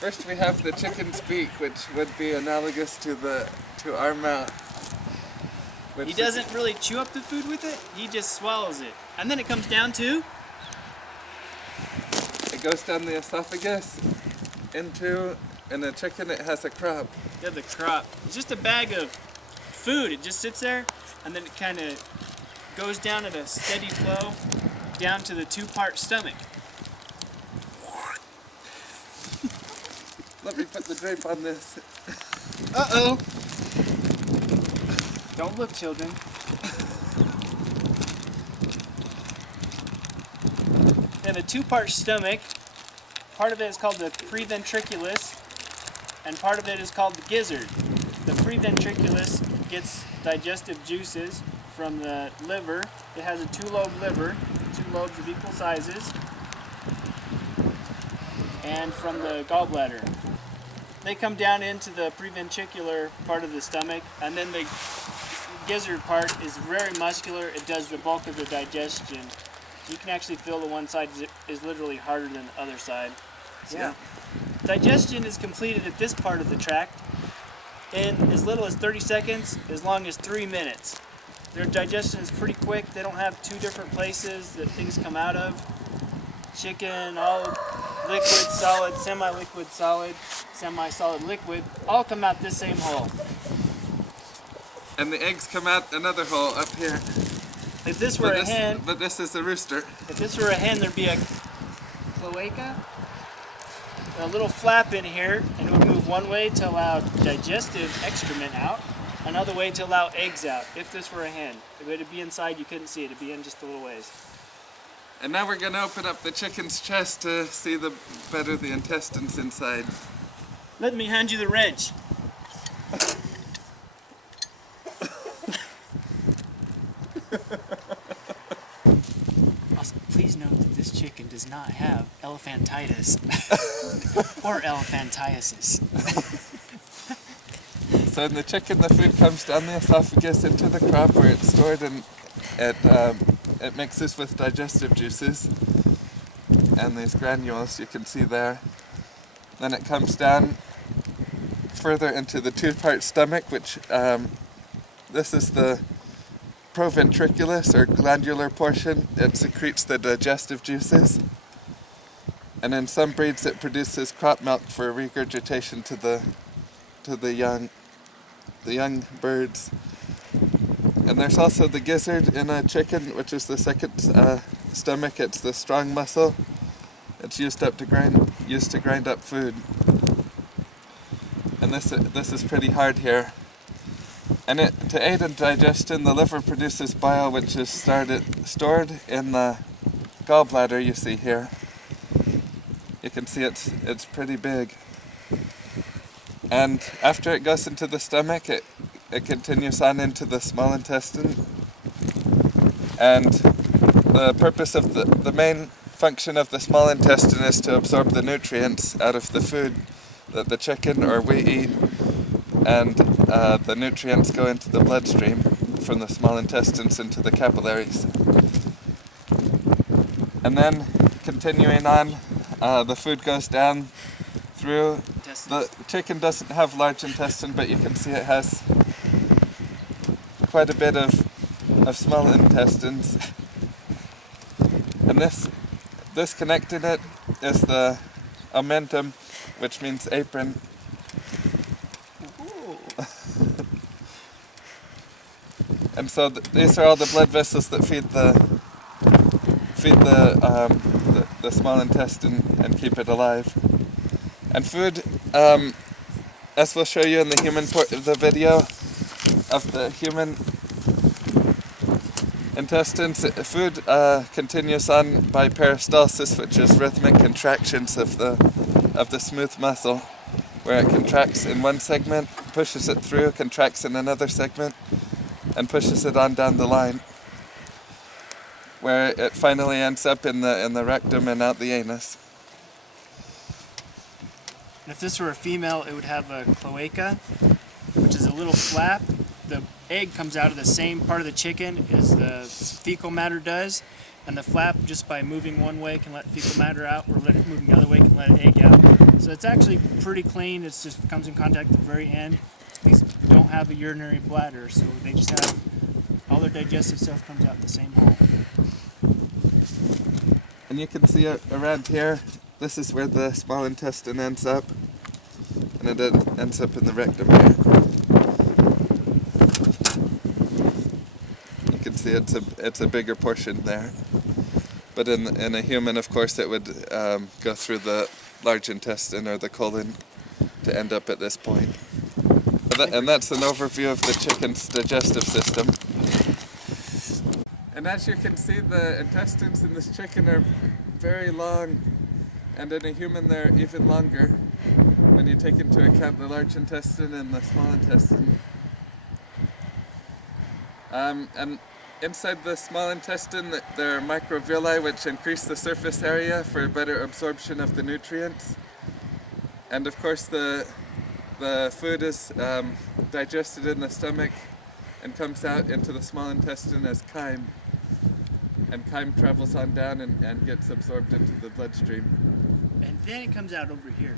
First we have the chicken's beak, which would be analogous to our mouth. He doesn't really chew up the food with it, he just swallows it. And then it comes down to? It goes down the esophagus into, in a chicken it has a crop. Yeah, the crop. It's just a bag of food. It just sits there, and then it kind of goes down at a steady flow down to the two-part stomach. Let me put the drape on this. Uh-oh. Don't look, children. They have a two-part stomach. Part of it is called the preventriculus, and part of it is called the gizzard. The preventriculus gets digestive juices from the liver. It has a two-lobe liver, two lobes of equal sizes, and from the gallbladder. They come down into the preventricular part of the stomach, and then the gizzard part is very muscular. It does the bulk of the digestion. You can actually feel the one side is literally harder than the other side. So, yeah. Digestion is completed at this part of the tract in as little as 30 seconds, as long as 3 minutes. Their digestion is pretty quick. They don't have two different places that things come out of. Chicken, all liquid, solid, semi-liquid, solid, semi-solid, liquid, all come out this same hole. And the eggs come out another hole up here. If this were a hen... But this is a rooster. If this were a hen, there'd be a cloaca, a little flap in here, and it would move one way to allow digestive excrement out, another way to allow eggs out, if this were a hen. If it would be inside, you couldn't see it. It'd be in just a little ways. And now we're going to open up the chicken's chest to see better the intestines inside. Let me hand you the wrench. Also, please note that this chicken does not have elephantitis or elephantiasis. So in the chicken, the food comes down the esophagus into the crop where it's stored, and it mixes with digestive juices and these granules you can see there. Then it comes down further into the two-part stomach, which this is the proventriculus or glandular portion. It secretes the digestive juices, and in some breeds it produces crop milk for regurgitation to the young birds. And there's also the gizzard in a chicken, which is the second stomach. It's the strong muscle. It's used to grind up food. And this is pretty hard here. And to aid in digestion, the liver produces bile, which is stored in the gallbladder you see here. You can see it's pretty big. And after it goes into the stomach, it continues on into the small intestine. And the purpose of the main function of the small intestine is to absorb the nutrients out of the food that the chicken or we eat. And the nutrients go into the bloodstream from the small intestines into the capillaries. And then, continuing on, the food goes down through... The chicken doesn't have large intestine, but you can see it has quite a bit of small intestines. And this connecting it is the omentum, which means apron. And so these are all the blood vessels that feed the small intestine and keep it alive. And food, as we'll show you in the human the video of the human intestines, food continues on by peristalsis, which is rhythmic contractions of the smooth muscle, where it contracts in one segment, pushes it through, contracts in another segment, and pushes it on down the line, where it finally ends up in the rectum and out the anus. If this were a female, it would have a cloaca, which is a little flap. The egg comes out of the same part of the chicken as the fecal matter does, and the flap, just by moving one way, can let fecal matter out, or moving the other way can let an egg out. So it's actually pretty clean. It just comes in contact at the very end. These don't have a urinary bladder, so they just have all their digestive stuff comes out the same hole. And you can see it around here, this is where the small intestine ends up, and it ends up in the rectum here. You can see it's a bigger portion there. But in a human, of course, it would go through the large intestine or the colon to end up at this point. And that's an overview of the chicken's digestive system. And as you can see, the intestines in this chicken are very long, and in a human they're even longer when you take into account the large intestine and the small intestine. And inside the small intestine there are microvilli which increase the surface area for better absorption of the nutrients. And of course the food is digested in the stomach and comes out into the small intestine as chyme. And chyme travels on down and gets absorbed into the bloodstream. And then it comes out over here.